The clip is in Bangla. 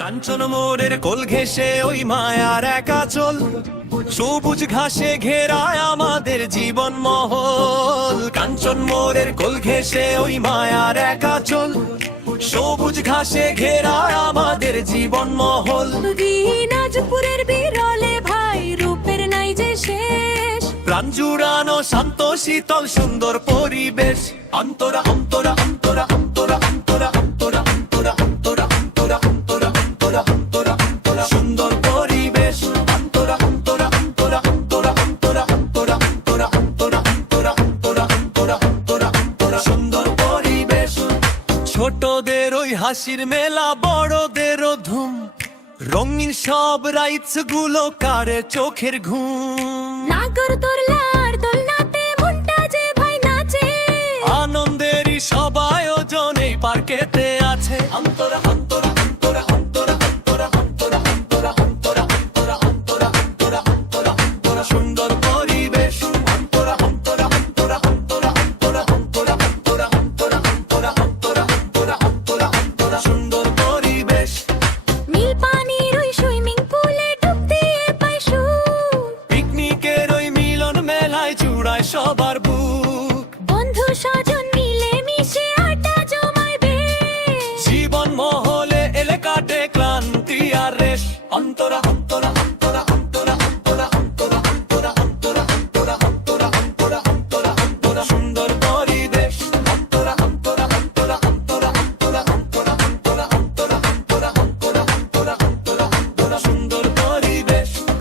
কাঞ্চন মোড়ের কোল ঘেঁষে ওই মায়ার একা চল, সবুজ ঘাসে ঘেরায় আমাদের জীবন মহল। কাঞ্চন মোড়ের কোল ঘেঁষে ওই মায়ার একা চল, সবুজ ঘাসে ঘেরায় আমাদের জীবন মহল। দিনাজপুরের বিরলে ভাই রূপের নাই যে শেষ, প্রাণ জুড়ানো শান্ত শীতল সুন্দর পরিবেশ। অন্তরা অন্তরা অন্তরা অন্তরা অন্তরা অন্তরা অন্তরা অন্তরা অন্তরা অন্তরা অন্তরা অন্তরা অন্তরা সুন্দর পরিবেশ। অন্তরা অন্তরা অন্তরা অন্তরা অন্তরা অন্তরা অন্তরা অন্তরা অন্তরা অন্তরা অন্তরা অন্তরা অন্তরা সুন্দর পরিবেশ। ছোটদের ওই হাসির মেলা, বড়দেরও ধুম, রঙিন সব রাইটস গুলো কারে চোখের ঘুম। নাগরদোলার দোলনাতে মনটা যে ভাই নাচে, আনন্দেরই সব আয়োজন এই পার্কেতে আছে। অন্তরা অন্তরা অন্তরা অন্তরা অন্তরা অন্তরা অন্তরা অন্তরা অন্তরা অন্তরা অন্তরা অন্তরা অন্তরা সুন্দর পরিবেশ। অন্তরা অন্তরা অন্তরা অন্তরা অন্তরা অন্তরা অন্তরা অন্তরা অন্তরা অন্তরা অন্তরা অন্তরা অন্তরা সুন্দর পরিবেশ। নীল পানির ওই সুইমিং পুলে ডুব দিয়ে পাই সুখ, পিকনিকের ওই মিলন মেলায় জুড়ায় সবার বুক। বন্ধু সাজে